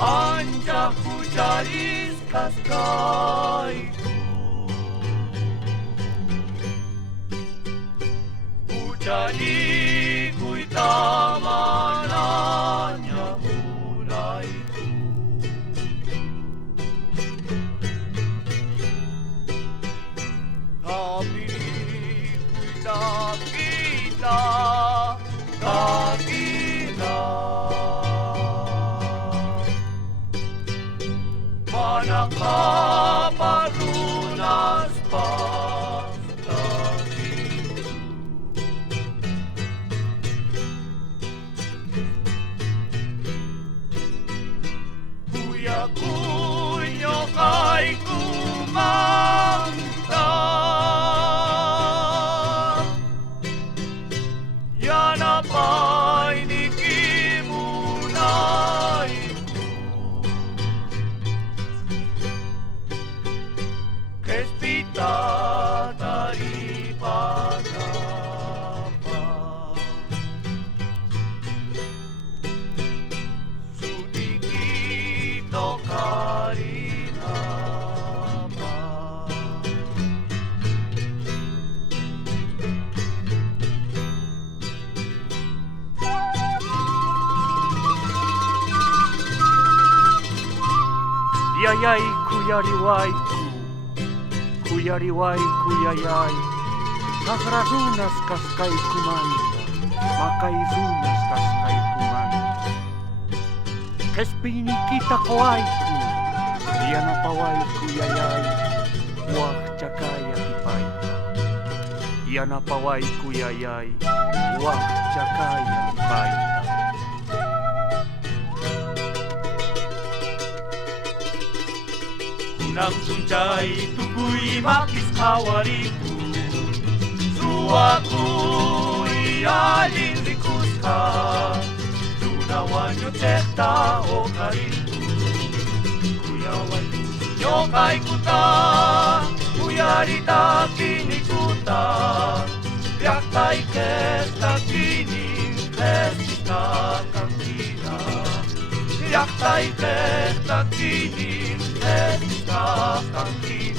Anjaku dari kaskaiku, jadi kui tamanannya mulaiku. Tapi kui tak kita, manakah parunas pagkakitu. Kuya-kuya kay kumangta, yan apa'y nikimunay. Kespita tari pagapa, sudikito karinama. Yayay kuyariwaiku, kuyariwai kuyayai, kasrazunas kaskai kumanta, makaizunas kaskai kumanta. Kespini kita koaiku, diana pawai kuyayai, wah cakaya tipaita. Diana pawai kuyayai, wah cakaya tipaita. Kunang puncai tukui makis kawariku, suaku ialin rikuska, tunawanyo cekta o kariku. Kuyawan nyokai kuta, kuyarita kinikuta, yaktai kesta kini kesta kakina, yaktai kesta kini kesta kakina.